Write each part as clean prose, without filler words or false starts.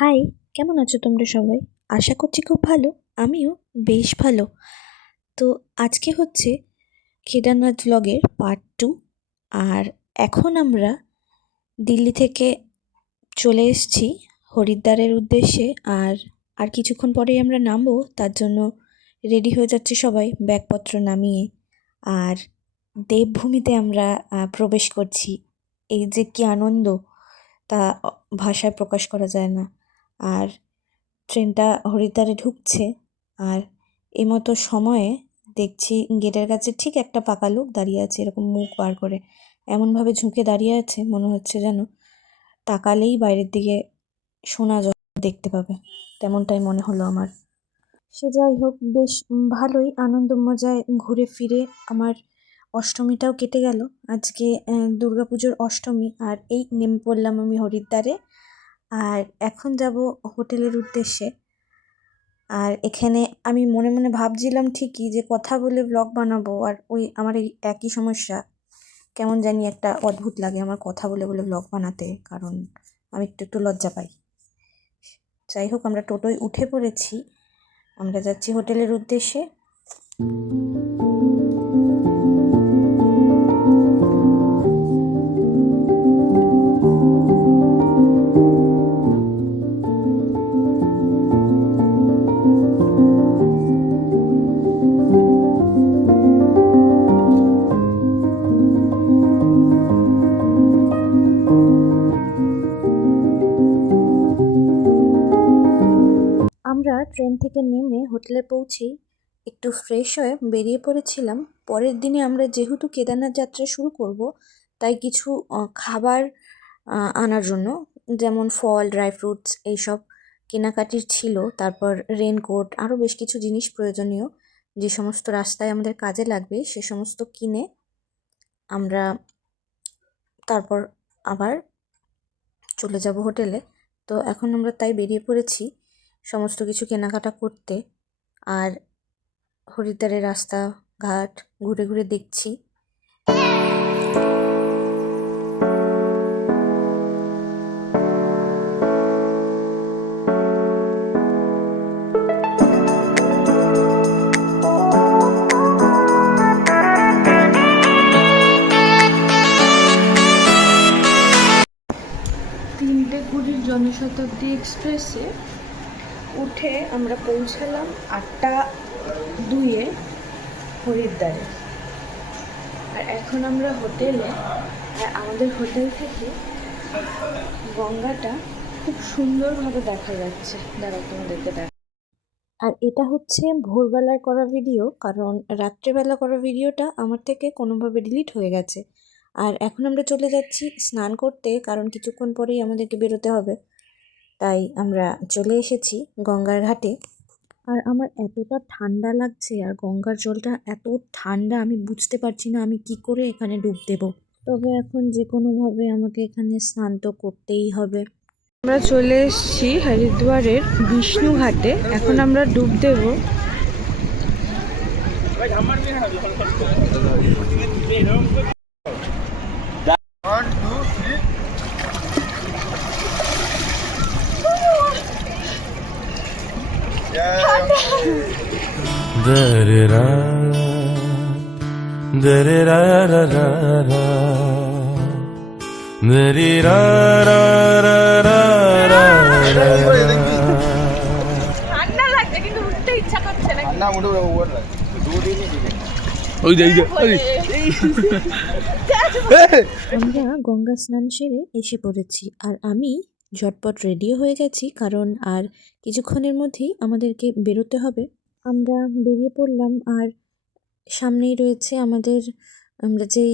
High, কেমন আছো তোমরা সবাই? আশা করছি খুব ভালো। আমিও বেশ ভালো। তো আজকে হচ্ছে কেদারনাথ ভ্লগের পার্ট 2। আর এখন আমরা দিল্লি থেকে চলে এসেছি হরিদ্বারের উদ্দেশ্যে। আর কিছুক্ষণ পরেই আমরা নামবো, তার জন্য রেডি হয়ে যাচ্ছে সবাই ব্যাগপত্র নামিয়ে। আর দেবভূমিতে আমরা প্রবেশ করছি। এই যে কি আনন্দ, তা ভাষায় প্রকাশ করা যায় না। আর ট্রেনটা হরিদ্বারে ঢুকছে, আর এই মতো সময়ে দেখছি গেটের কাছে ঠিক একটা পাকা লোক দাঁড়িয়ে আছে, এরকম মুখ বার করে এমনভাবে ঝুঁকে দাঁড়িয়ে আছে, মনে হচ্ছে যেন তাকালেই বাইরের দিকে সোনা দেখতে পাবে। তেমনটাই মনে হলো আমার। সে যাই হোক, বেশ ভালোই আনন্দ মজায় ঘুরে ফিরে আমার অষ্টমীটাও কেটে গেল। আজকে দুর্গাপুজোর অষ্টমী, আর এই নেমে পড়লাম আমি হরিদ্বারে। আর এখন যাব হোটেলের উদ্দেশ্যে। আর এখানে আমি মনে মনে ভাবছিলাম ঠিকই যে কথা বলে ব্লগ বানাবো, আর ওই আমার এই একই সমস্যা, কেমন জানি একটা অদ্ভুত লাগে আমার কথা বলে বলে ব্লগ বানাতে, কারণ আমি একটু লজ্জা পাই। যাই হোক, আমরা টোটোয় উঠে পড়েছি, আমরা যাচ্ছি হোটেলের উদ্দেশ্যে। আমরা ট্রেন থেকে নেমে হোটেলে পৌঁছেই একটু ফ্রেশ হয়ে বেরিয়ে পড়েছিলাম। পরের দিনে আমরা যেহেতু কেদারনাথ যাত্রা শুরু করব, তাই কিছু খাবার আনার জন্য, যেমন ফল, ড্রাই ফ্রুটস এইসব কেনাকাটির ছিল। তারপর রেনকোট, আরও বেশ কিছু জিনিস প্রয়োজনীয়, যে সমস্ত রাস্তায় আমাদের কাজে লাগবে সে সমস্ত কিনে আমরা তারপর আবার চলে যাব হোটেলে। তো এখন আমরা তাই বেরিয়ে পড়েছি সমস্ত কিছু কেনাকাটা করতে। আর হরিদ্বারের রাস্তাঘাট ঘুরে ঘুরে দেখছি। তিনটে জনশতাব্দী এক্সপ্রেসে উঠে আমরা পৌঁছালাম 8:02-এ হরিদ্বারে। আর এখন আমরা হোটেলে, আর আমাদের হোটেল থেকে গঙ্গাটা খুব সুন্দরভাবে দেখা যাচ্ছে। দাঁড়াও, তোমাদেরকে দেখা। আর এটা হচ্ছে ভোরবেলায় করা ভিডিও, কারণ রাত্রেবেলা করা ভিডিওটা আমার থেকে কোনোভাবে ডিলিট হয়ে গেছে। আর এখন আমরা চলে যাচ্ছি স্নান করতে, কারণ কিছুক্ষণ পরেই আমাদেরকে বেরোতে হবে। তাই আমরা চলে এসেছি গঙ্গার ঘাটে। আর আমার এতটা ঠান্ডা লাগছে, আর গঙ্গার জলটা এত ঠান্ডা, আমি বুঝতে পারছি না আমি কি করে এখানে ডুব দেব। তবে এখন যে কোনোভাবে আমাকে এখানে স্নান তো করতেই হবে। আমরা চলে এসেছি হরিদ্বারের বিষ্ণু ঘাটে, এখন আমরা ডুব দেব। আমরা গঙ্গা স্নান সেরে এসে পড়েছি, আর আমি ঝটপট রেডিও হয়ে গেছি, কারণ আর কিছুক্ষণের মধ্যেই আমাদেরকে বেরোতে হবে। আমরা বেরিয়ে পড়লাম, আর সামনেই রয়েছে আমরা যেই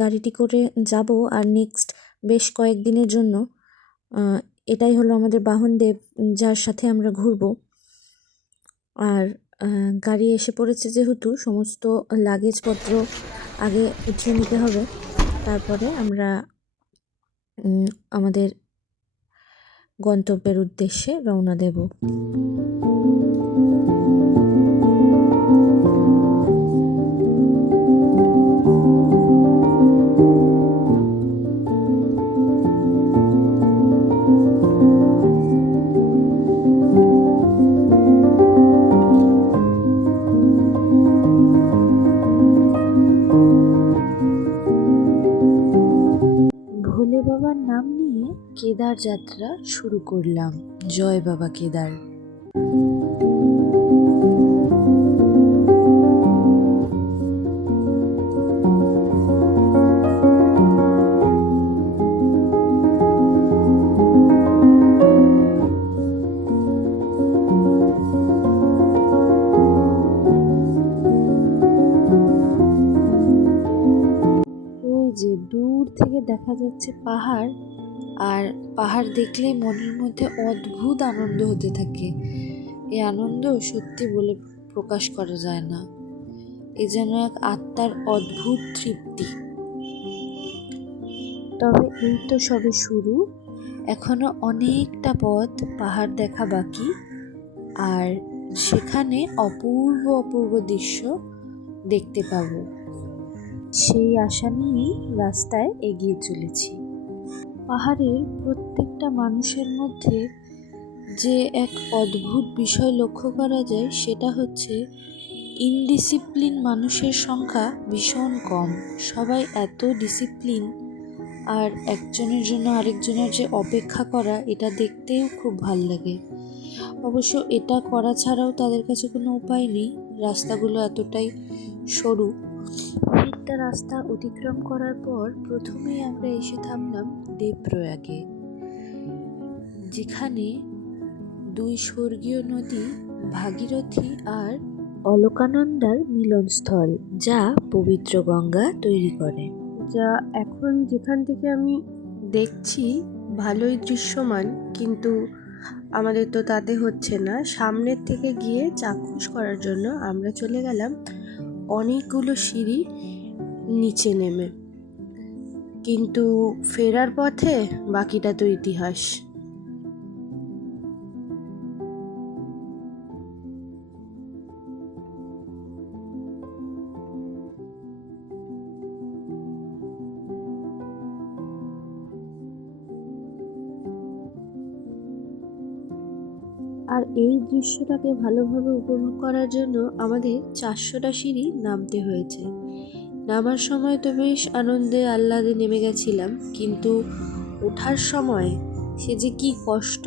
গাড়িটি করে যাব আর নেক্সট বেশ কয়েকদিনের জন্য, এটাই হলো আমাদের বাহনদেব, যার সাথে আমরা ঘুরব। আর গাড়ি এসে পড়েছে যেহেতু, সমস্ত লাগেজপত্র আগে উঠিয়ে নিতে হবে, তারপরে আমরা আমাদের গন্তব্যের উদ্দেশ্যে রওনা দেব। যাত্রা শুরু করলাম। জয় বাবা কেদার। যে দূর থেকে দেখা যাচ্ছে পাহাড়, আর পাহাড় দেখলেই মনের মধ্যে অদ্ভুত আনন্দ হতে থাকে। এই আনন্দ সত্যি বলে প্রকাশ করা যায় না। এ যেন এক আত্মার অদ্ভুত তৃপ্তি। তবে এই তো সবে শুরু, এখনো অনেকটা পথ পাহাড় দেখা বাকি, আর সেখানে অপূর্ব অপূর্ব দৃশ্য দেখতে পাবো, সেই আশা নিয়েই রাস্তায় এগিয়ে চলেছি। পাহাড়ের প্রত্যেকটা মানুষের মধ্যে যে এক অদ্ভুত বিষয় লক্ষ্য করা যায়, সেটা হচ্ছে ইনডিসিপ্লিন মানুষের সংখ্যা ভীষণ কম। সবাই এত ডিসিপ্লিন, আর একজনের জন্য আরেকজনের যে অপেক্ষা করা, এটা দেখতেও খুব ভাল লাগে। অবশ্য এটা করা ছাড়াও তাদের কাছে কোনো উপায় নেই, রাস্তাগুলো এতটাই সরু। অনেকটা রাস্তা অতিক্রম করার পর প্রথমেই আমরা এসে থামলাম দেবপ্রয়াগে, যেখানে দুই স্বর্গীয় নদী ভাগীরথী আর অলকানন্দার মিলনস্থল, যা পবিত্র গঙ্গা তৈরি করে। যা এখন যেখান থেকে আমি দেখছি ভালোই দৃশ্যমান, কিন্তু আমাদের তো তাতে হচ্ছে না। সামনের থেকে গিয়ে চাক্ষুষ করার জন্য আমরা চলে গেলাম অনেকগুলো সিঁড়ি নিচে নেমে, কিন্তু ফেরার পথে বাকিটা তো ইতিহাস। আর এই দৃশ্যটাকে ভালোভাবে উপভোগ করার জন্য আমাদের 400টা সিঁড়ি নামতে হয়েছে। নামার সময় তো বেশ আনন্দে আহ্লাদে নেমে গেছিলাম, কিন্তু ওঠার সময় সে যে কি কষ্ট,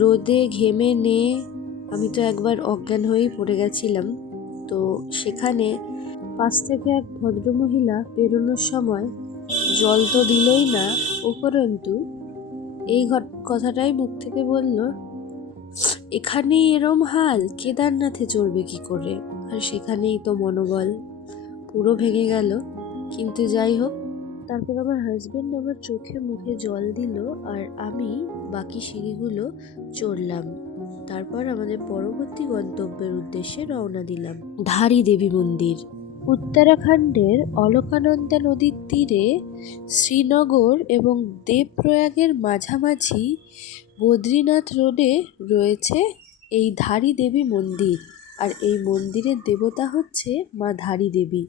রোদে ঘেমে আমি তো একবার অজ্ঞান হয়েই পড়ে গেছিলাম। তো সেখানে পাশ থেকে এক ভদ্রমহিলা বেরোনোর সময় জল তো দিলই না, উপরন্তু এই কথাটাই মুখ থেকে বলল, এখানেই এরম হাল, কেদারনাথে চড়বে কি করে। আর সেখানেই তো মনোবল পুরো ভেঙে গেল। কিন্তু যাই হোক, তারপর আমার হাজব্যান্ড আমার চোখে মুখে জল দিল, আর আমি বাকি সিঁড়িগুলো চড়লাম। তারপর আমাদের পরবর্তী গন্তব্যের উদ্দেশ্যে রওনা দিলাম। ধারী দেবী মন্দির উত্তরাখণ্ডের অলকানন্দা নদীর তীরে, শ্রীনগর এবং দেবপ্রয়াগের মাঝামাঝি বদ্রীনাথ রোডে রয়েছে এই ধারী দেবী মন্দির। আর এই মন্দিরের দেবতা হচ্ছে মা ধারী দেবী।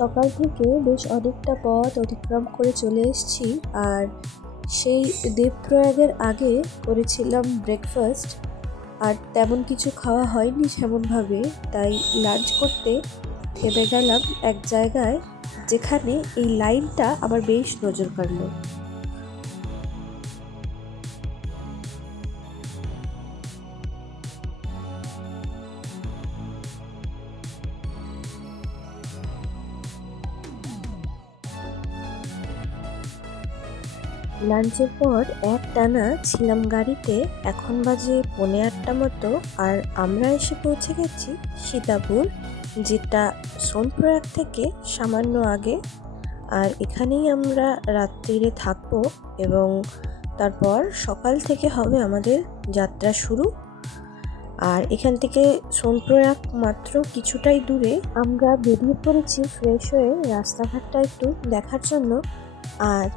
সকাল থেকে বেশ অনেকটা পথ অতিক্রম করে চলে এসেছি, আর সেই দেবপ্রয়াগের আগে করেছিলাম ব্রেকফাস্ট, আর তেমন কিছু খাওয়া হয়নি সেমনভাবে। তাই লাঞ্চ করতে থেমে গেলাম এক জায়গায়, যেখানে এই লাইনটা আমার বেশ নজর কাড়ল। লাঞ্চের পর এক টানা ছিলাম গাড়িতে। এখন বাজে 8:45 মতো, আর আমরা এসে পৌঁছে গেছি সীতাপুর, যেটা সোনপ্রয়াগ থেকে সামান্য আগে। আর এখানেই আমরা রাত্রিরে থাকবো, এবং তারপর সকাল থেকে হবে আমাদের যাত্রা শুরু। আর এখান থেকে সোনপ্রয়াগ মাত্র কিছুটাই দূরে। আমরা বেরিয়ে পড়েছি ফ্রেশ হয়ে রাস্তাঘাটটা একটু দেখার জন্য। আর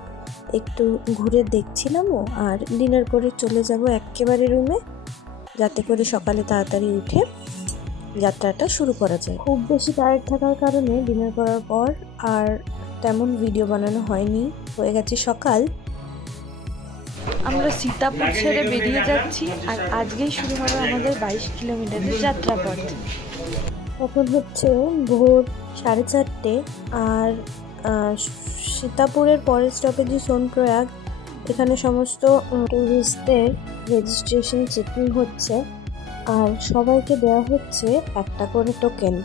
একটু ঘুরে দেখছিলামও, আর ডিনার করে চলে যাব একেবারে রুমে, যাতে করে সকালে তাড়াতাড়ি উঠে যাত্রাটা শুরু করা যায়। খুব বেশি টায়ার্ড থাকার কারণে ডিনার করার পর আর তেমন ভিডিও বানানো হয়নি, হয়ে গেছে সকাল। আমরা সীতাপুর ছেড়ে বেরিয়ে যাচ্ছি, আর আজকেই শুরু হবে আমাদের 22 কিলোমিটারের যাত্রাপথ। এখন হচ্ছে ভোর 4:30, আর সীতাপুরের পরের স্টপেজ সোনপ্রয়াগ। এখানে সমস্ত ট্যুরিস্টদের রেজিস্ট্রেশন চেকিং হচ্ছে, আর সবাইকে দেওয়া হচ্ছে একটা করে টোকেন।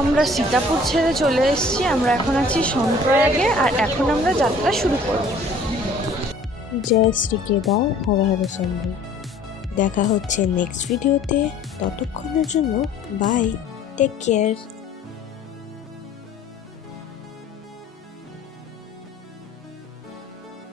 আমরা সীতাপুর ছেড়ে চলে এসেছি, আমরা এখন আছি সোনপ্রয়াগে, আর এখন আমরা যাত্রা শুরু করব। জয় শ্রী কেদার, হর হর শম্ভু। দেখা হচ্ছে নেক্সট ভিডিওতে, ততক্ষণের জন্য বাই, টেক কেয়ার।